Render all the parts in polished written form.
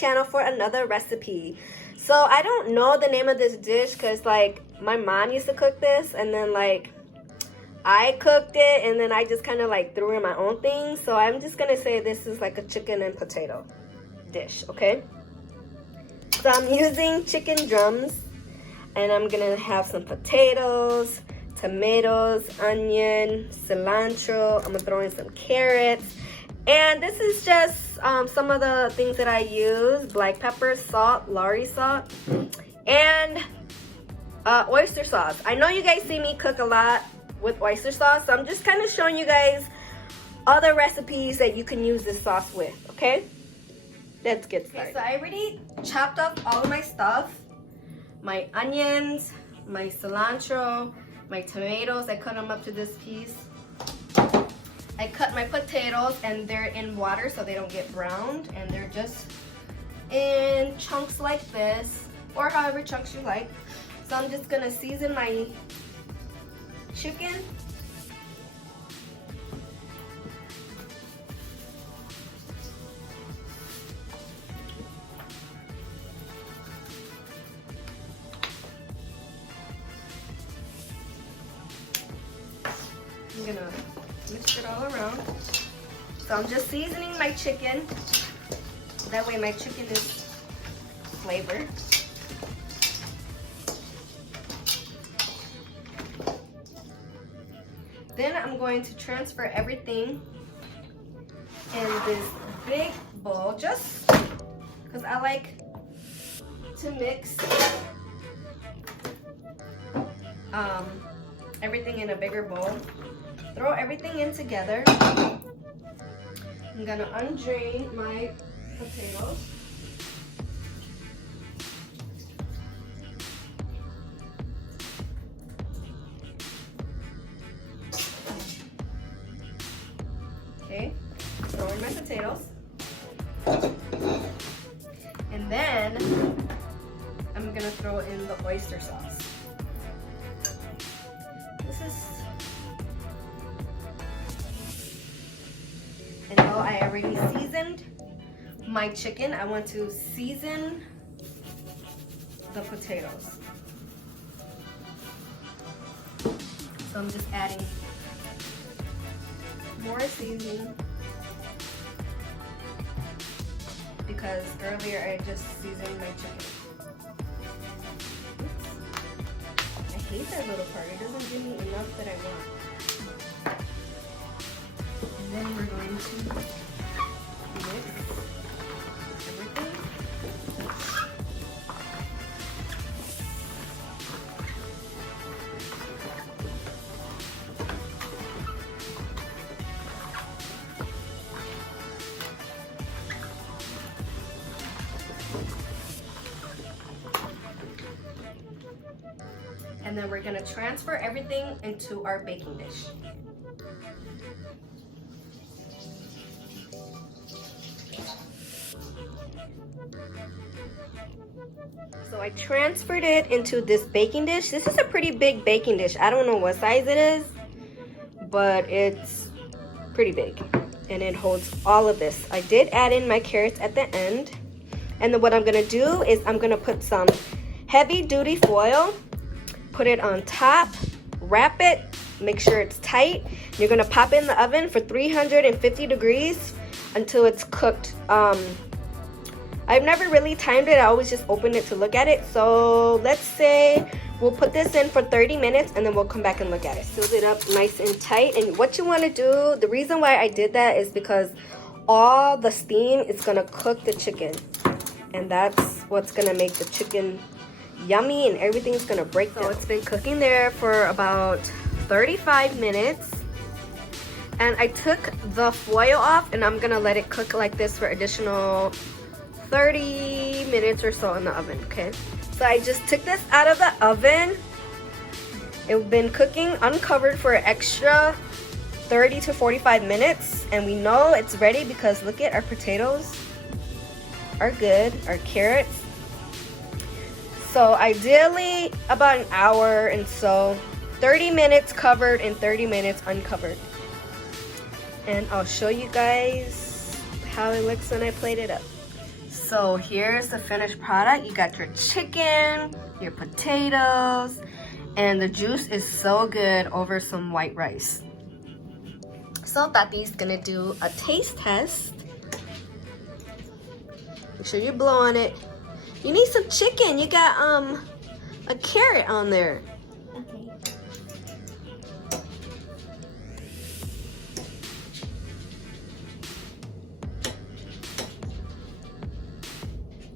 channel for another recipe. So I don't know the name of this dish because like my mom used to cook this, and then like I cooked it, and then I just kind of like threw in my own thing. So I'm just gonna say this is like a chicken and potato dish, okay? So I'm using chicken drums, and I'm gonna have some potatoes, tomatoes, onion, cilantro. I'm gonna throw in some carrots. And this is just some of the things that I use: black pepper, salt, Lari salt, and oyster sauce. I know you guys see me cook a lot with oyster sauce, so I'm just kind of showing you guys other recipes that you can use this sauce with, okay? Let's get started. Okay, so I already chopped up all of my stuff. My onions, my cilantro, my tomatoes. I cut them up to this piece. I cut my potatoes, and they're in water so they don't get browned, and they're just in chunks like this, or however chunks you like. So I'm just gonna season my chicken. I'm gonna mix it all around. So I'm just seasoning my chicken. That way my chicken is flavored. Then I'm going to transfer everything in this big bowl, just because I like to mix everything in a bigger bowl. Throw everything in together. I'm gonna undrain my potatoes. Okay, throw in my potatoes. And then I'm gonna throw in the oyster sauce. And though I already seasoned my chicken, I want to season the potatoes. So I'm just adding more seasoning because earlier I just seasoned my chicken. Oops. I hate that little part. It doesn't give me enough that I want. And then we're going to mix everything. And then we're going to transfer everything into our baking dish. So I transferred it into this baking dish. This is a pretty big baking dish. I don't know what size it is, but it's pretty big. And it holds all of this. I did add in my carrots at the end. And then what I'm gonna do is I'm gonna put some heavy duty foil, put it on top, wrap it, make sure it's tight. You're gonna pop it in the oven for 350 degrees until it's cooked. I've never really timed it. I always just open it to look at it. So let's say we'll put this in for 30 minutes and then we'll come back and look at it. Sealed it up nice and tight. And what you want to do, the reason why I did that is because all the steam is going to cook the chicken. And that's what's going to make the chicken yummy, and everything's going to break down. So it's been cooking there for about 35 minutes. And I took the foil off, and I'm going to let it cook like this for additional 30 minutes or so in the oven, okay? So I just took this out of the oven. It's been cooking uncovered for an extra 30 to 45 minutes, and we know it's ready because look at our potatoes are good, our carrots. So ideally about an hour, and so 30 minutes covered and 30 minutes uncovered. And I'll show you guys how it looks when I plate it up. So here's the finished product. You got your chicken, your potatoes, and the juice is so good over some white rice. So Tati's gonna do a taste test. Make sure you blow on it. You need some chicken. You got a carrot on there. Okay.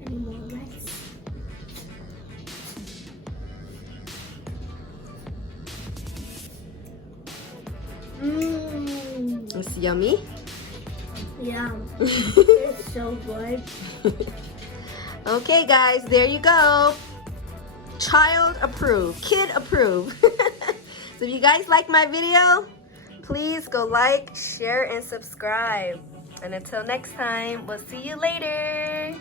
Any more rice? Mmm. It's yummy. Yum. It's so good. Okay guys, there you go. Child approved, kid approved. So if you guys like my video, please go like, share, and subscribe. And until next time, we'll see you later.